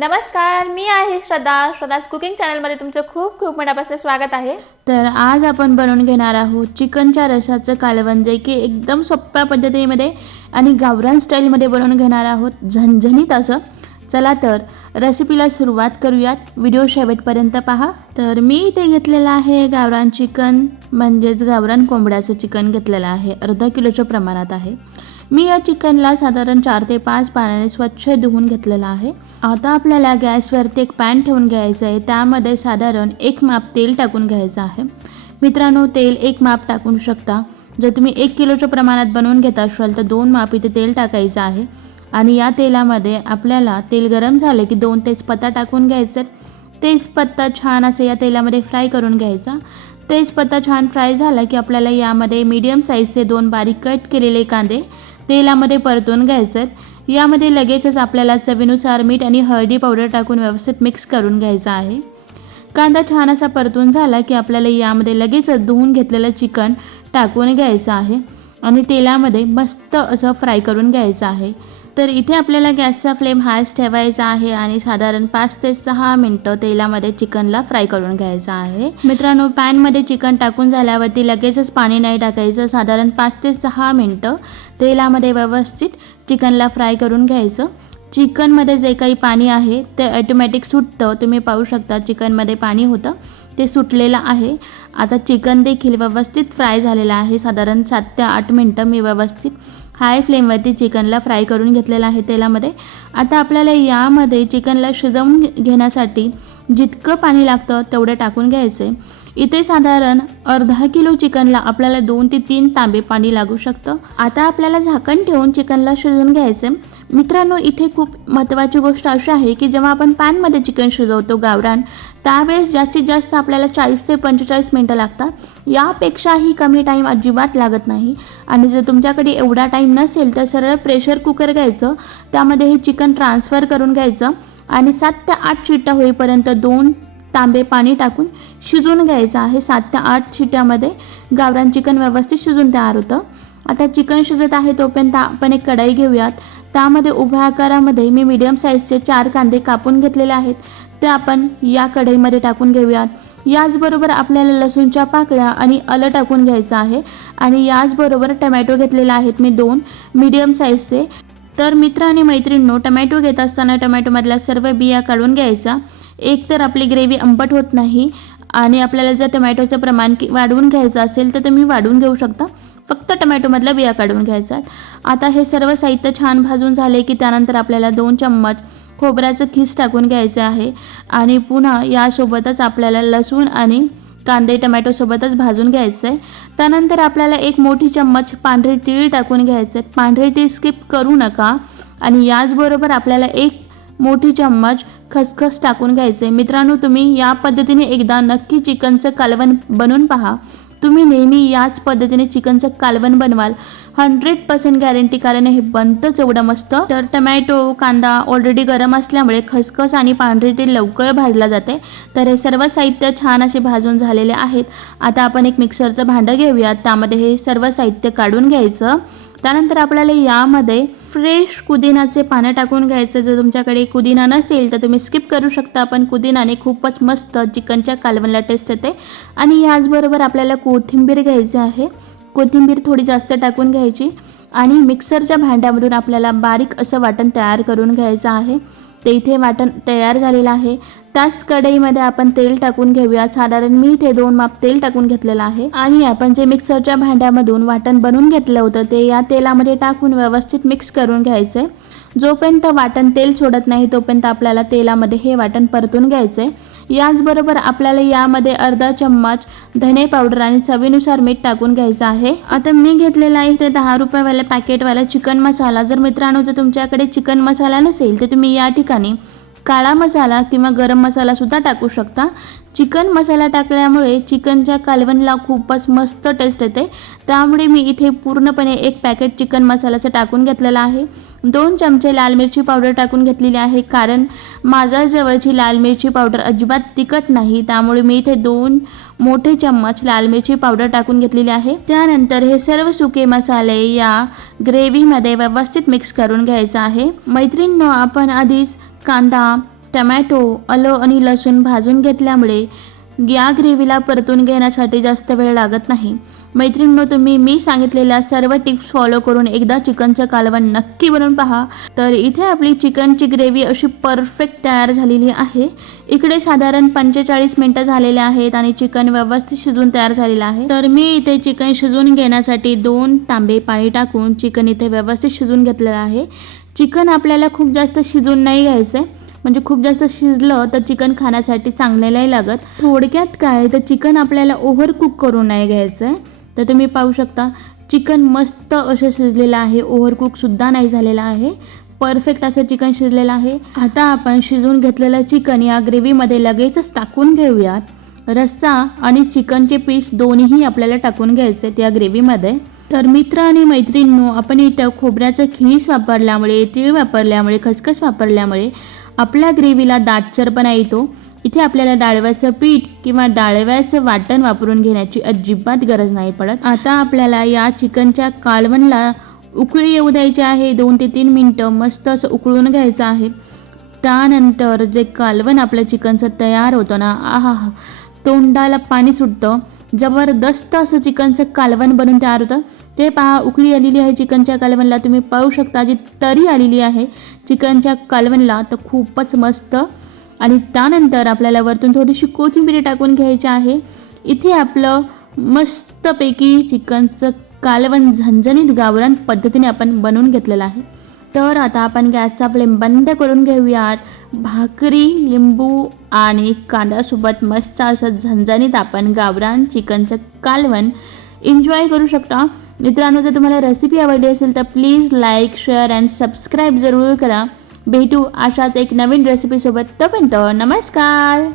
नमस्कार मी आहे श्रद्धा. श्रद्धाज कुकिंग चॅनलमध्ये तुमचं खूप खूप मनापासून स्वागत आहे. तर आज आपण बनवून घेणार आहोत चिकनच्या रसाचं कालवण जे की एकदम सोप्या पद्धतीमध्ये आणि गावरान स्टाईलमध्ये बनवून घेणार आहोत. झणझणीत असं. चला तर रेसिपीला सुरुवात करूयात. व्हिडिओ शेवटपर्यंत पहा. तर मी इथे घेतलेलं आहे गावरान चिकन म्हणजेच गावरान कोंबड्याचं चिकन घेतलेलं आहे. अर्धा किलोच्या प्रमाणात आहे. मी या चिकनला साधारण चार ते पाच पाण्याने स्वच्छ धुवून घेतलेला आहे. आता आपल्याला गॅसवरती एक पॅन ठेवून घ्यायचं आहे. त्यामध्ये साधारण एक माप तेल टाकून घ्यायचं आहे. मित्रांनो तेल एक माप टाकू शकता. जर तुम्ही एक किलोच्या प्रमाणात बनवून घेत असाल तर दोन माप इथे तेल टाकायचं आहे. आणि या तेलामध्ये आपल्याला तेल गरम झाले की दोन तेजपत्ता टाकून घ्यायचं तेजपत्ता छान असं या तेलामध्ये फ्राय करून घ्यायचा. तेजपत्ता छान फ्राय झाला की आपल्याला यामध्ये मीडियम साईजचे दोन बारीक कट केलेले कांदे तेलामध्ये परतून घ्यायचं आहेत यामध्ये लगेचच आपल्याला चवीनुसार मीठ आणि हळदी पावडर टाकून व्यवस्थित मिक्स करून घ्यायचा आहे. कांदा छान असा परतून झाला की आपल्याला यामध्ये लगेचच धुवून घेतलेलं चिकन टाकून घ्यायचं आहे. आणि तेलामध्ये मस्त असं फ्राय करून घ्यायचं आहे. तर इथे आपल्याला गॅसचा फ्लेम हायच ठेवायचा आहे आणि साधारण पाच ते सहा मिनटं तेलामध्ये चिकनला फ्राय करून घ्यायचं आहे. मित्रांनो पॅनमध्ये चिकन टाकून झाल्यावरती लगेचच पाणी नाही टाकायचं. साधारण पाच ते सहा मिनटं तेलामध्ये व्यवस्थित चिकनला फ्राय करून घ्यायचं. चिकनमध्ये जे काही पाणी आहे ते ॲटोमॅटिक सुटतं. तुम्ही पाहू शकता चिकनमध्ये पाणी होतं. ते सुटलेलं आहे. आता चिकन देखील व्यवस्थित फ्राय झालेलं आहे. साधारण सात ते आठ मिनटं मी व्यवस्थित हाय फ्लेमवरती चिकनला फ्राय करून घेतलेलं आहे तेलामध्ये. आता आपल्याला यामध्ये चिकनला शिजवून घेण्यासाठी जितकं पाणी लागतं तेवढं टाकून घ्यायचं. इथे साधारण अर्धा किलो चिकनला आपल्याला दोन ते तीन तांबे पाणी लागू शकतं. आता आपल्याला झाकण ठेवून चिकनला शिजवून घ्यायचं. मित्रांनो इथे खूप महत्त्वाची गोष्ट अशी आहे की जेव्हा आपण पॅनमध्ये चिकन शिजवतो गावरान त्यावेळेस जास्तीत जास्त आपल्याला चाळीस ते पंचेचाळीस मिनटं लागतात. यापेक्षाही कमी टाईम अजिबात लागत नाही. आणि जर तुमच्याकडे एवढा टाईम नसेल तर सरळ प्रेशर कुकर घ्यायचं त्यामध्ये हे चिकन ट्रान्सफर करून घ्यायचं आणि सात ते आठ शिट्ट्या होईपर्यंत दोन तांबे पाणी टाकून शिजवून घ्यायचं आहे. सात ते आठ शिट्यामध्ये गावरान चिकन व्यवस्थित शिजून तयार होतं. आता चिकन शिजत आहे तोपर्यंत आपण एक कढाई घेऊयात. त्यामध्ये उभ्या आकारामध्ये मी मीडियम साईजचे चार कांदे कापून घेतलेले आहेत. ते आपण या कढईमध्ये टाकून घेऊयात. याचबरोबर आपल्याला लसूणच्या पाकळ्या आणि आलं टाकून घ्यायचं आहे. आणि याचबरोबर टमॅटो घेतलेले आहेत मी दोन मीडियम साईजचे तर मित्र आणि मैत्रिणींनो टमॅटो घेत असताना टमॅटोमधल्या सर्व बिया काढून घ्यायचा. एक तर आपली ग्रेव्ही आंबट होत नाही आणि आपल्याला जर टमॅटोचं प्रमाण वाढवून घ्यायचं असेल तर तुम्ही वाढवून घेऊ शकता. फक्त टमॅटोमधल्या बिया काढून घ्यायचा. आता हे सर्व साहित्य छान भाजून झाले की त्यानंतर आपल्याला दोन चम्मच खोबऱ्याचं खीस टाकून घ्यायचं आहे. आणि पुन्हा यासोबतच आपल्याला लसूण आणि कांदे टमॅटोसोबतच भाजून घ्यायचं आहे त्यानंतर आपल्याला एक मोठी चम्मच पांढरी तीळ टाकून घ्यायचं आहे पांढरी तीळ स्किप करू नका. आणि याचबरोबर आपल्याला एक मोठी चम्मच खसखस टाकून घ्यायचं आहे मित्रांनो तुम्ही या पद्धतीने एकदा नक्की चिकनचं कालवण बनवून पहा. तुम्ही नेहमी याच पद्धतीने चिकनचं कालवण बनवाल. हंड्रेड पर्सेंट गॅरंटी कारण हे बनतंच एवढं मस्त. तर टमॅटो कांदा ऑलरेडी गरम असल्यामुळे खसखस आणि पांढरी तेल लवकर भाजला जाते. तर हे सर्व साहित्य छान असे भाजून झालेले आहेत. आता आपण एक मिक्सरचं भांडं घेऊयात. त्यामध्ये हे सर्व साहित्य काढून घ्यायचं. त्यानंतर आपल्याला यामध्ये फ्रेश पुदिनाचे पानं टाकून घ्यायचं. जर तुमच्याकडे पुदिना नसेल तर तुम्ही स्किप करू शकता. पण पुदिनाने खूपच मस्त चिकनच्या कालवणला टेस्ट येते. आणि याचबरोबर आपल्याला कोथिंबीर घ्यायची आहे. कोथिंबीर थोडी जास्त टाकून घ्यायची. आणि मिक्सरच्या भांड्यामधून आपल्याला बारीक असं वाटण तयार करून घ्यायचं आहे. ते इथे वाटण तयार झालेलं आहे. त्याच कढईमध्ये आपण तेल टाकून घेऊया. साधारण मी इथे दोन माप तेल टाकून घेतलेलं आहे. आणि आपण जे मिक्सरच्या भांड्यामधून वाटण बनवून घेतलं होतं ते या तेलामध्ये टाकून व्यवस्थित मिक्स करून घ्यायचं जोपर्यंत वाटण तेल सोडत नाही तोपर्यंत आपल्याला तेलामध्ये हे वाटण परतून घ्यायचं आहे याचबरोबर आपल्याला यामध्ये अर्धा चम्मच धने पावडर आणि चवीनुसार मीठ टाकून घ्यायचं आहे. आता मी घेतलेला आहे ते दहा रुपयावाल्या पॅकेटवाला चिकन मसाला. जर मित्रांनो जर तुमच्याकडे चिकन मसाला नसेल तर तुम्ही या ठिकाणी काळा मसाला किंवा गरम मसालासुद्धा टाकू शकता. चिकन मसाला टाकल्यामुळे चिकनच्या कालवणला खूपच मस्त टेस्ट येते. त्यामुळे मी इथे पूर्णपणे एक पॅकेट चिकन मसाल्याचं टाकून घेतलेलं आहे. दोन चमचे लाल मिरची पावडर टाकून घेतलेली आहे कारण माझ्या जवळची लाल मिरची पावडर अजिबात तिखट नाही. त्यामुळे मी इथे दोन मोठे चम्मच लाल मिरची पावडर टाकून घेतलेली आहे. त्यानंतर हे सर्व सुके मसाले या ग्रेव्हीमध्ये व्यवस्थित मिक्स करून घ्यायचं आहे. मैत्रिणींनो आपण आधीच कांदा टमॅटो आलं आणि लसूण भाजून घेतल्यामुळे या ग्रेव्हीला परतून घेण्यासाठी जास्त वेळ लागत नाही. मैत्रिणींनो तुम्ही मी सांगितलेल्या सर्व टिप्स फॉलो करून एकदा चिकनचं कालवण नक्की बनवून पहा. तर इथे आपली चिकनची ग्रेव्ही अशी परफेक्ट तयार झालेली आहे. इकडे साधारण पंचेचाळीस मिनटं झालेले आहेत आणि चिकन व्यवस्थित शिजून तयार झालेलं आहे. तर मी इथे चिकन शिजवून घेण्यासाठी दोन तांबे पाणी टाकून चिकन इथे व्यवस्थित शिजून घेतलेलं आहे. चिकन आपल्याला खूप जास्त शिजून नाही घ्यायचं आहे म्हणजे खूप जास्त शिजलं तर चिकन खाण्यासाठी चांगलं नाही लागत. थोडक्यात काय तर चिकन आपल्याला ओव्हर कुक करून नाही घ्यायचं आहे तर तुम्ही पाहू शकता चिकन मस्त असं शिजलेलं आहे. ओव्हर कुकसुद्धा नाही झालेलं आहे. परफेक्ट असं चिकन शिजलेलं आहे. आता आपण शिजवून घेतलेलं चिकन या ग्रेव्हीमध्ये लगेचच टाकून घेऊयात. रस्सा आणि चिकनचे पीस दोन्हीही आपल्याला टाकून घ्यायचे त्या ग्रेव्हीमध्ये. तर मित्र आणि मैत्रिणींनो आपण इथं खोबऱ्याचं खीस वापरल्यामुळे तीळ वापरल्यामुळे खसखस वापरल्यामुळे आपल्या ग्रेव्हीला दाटसरपणा येतो इथे आपल्याला डाळव्याचं पीठ किंवा डाळव्याचं वाटण वापरून घेण्याची अजिबात गरज नाही पडत. आता आपल्याला या चिकनच्या कालवणला उकळी येऊ द्यायची आहे. दोन ते तीन मिनटं मस्त असं उकळून घ्यायचं आहे. त्यानंतर जे कालवण आपलं चिकनचं तयार होतं ना आहा हा तोंडाला पाणी सुटतं. जबरदस्त असं चिकनचं कालवण बनून तयार होतं. ते पहा उकळी आलेली आहे चिकनच्या कालवणला. तुम्ही पाहू शकता जी तरी आलेली आहे चिकनच्या कालवणला तर खूपच मस्त. आणि त्यानंतर आपल्याला वरतून थोडीशी कोथिंबीर टाकून घ्यायची आहे. इथे आपलं मस्तपैकी चिकनचं कालवण झणझणीत गावरान पद्धतीने आपण बनवून घेतलेलं आहे. तर आता आपण गॅसचा फ्लेम बंद करून घेऊयात. भाकरी लिंबू आणि कांद्यासोबत मस्त असं झणझणीत आपण गावरान चिकनचं कालवण एन्जॉय करू शकता. मित्रांनो जर तुम्हाला रेसिपी आवडली असेल तर please like share and subscribe जरूर करा. भेटू अशाच एक नवीन रेसिपीसोबत तोपर्यंत नमस्कार!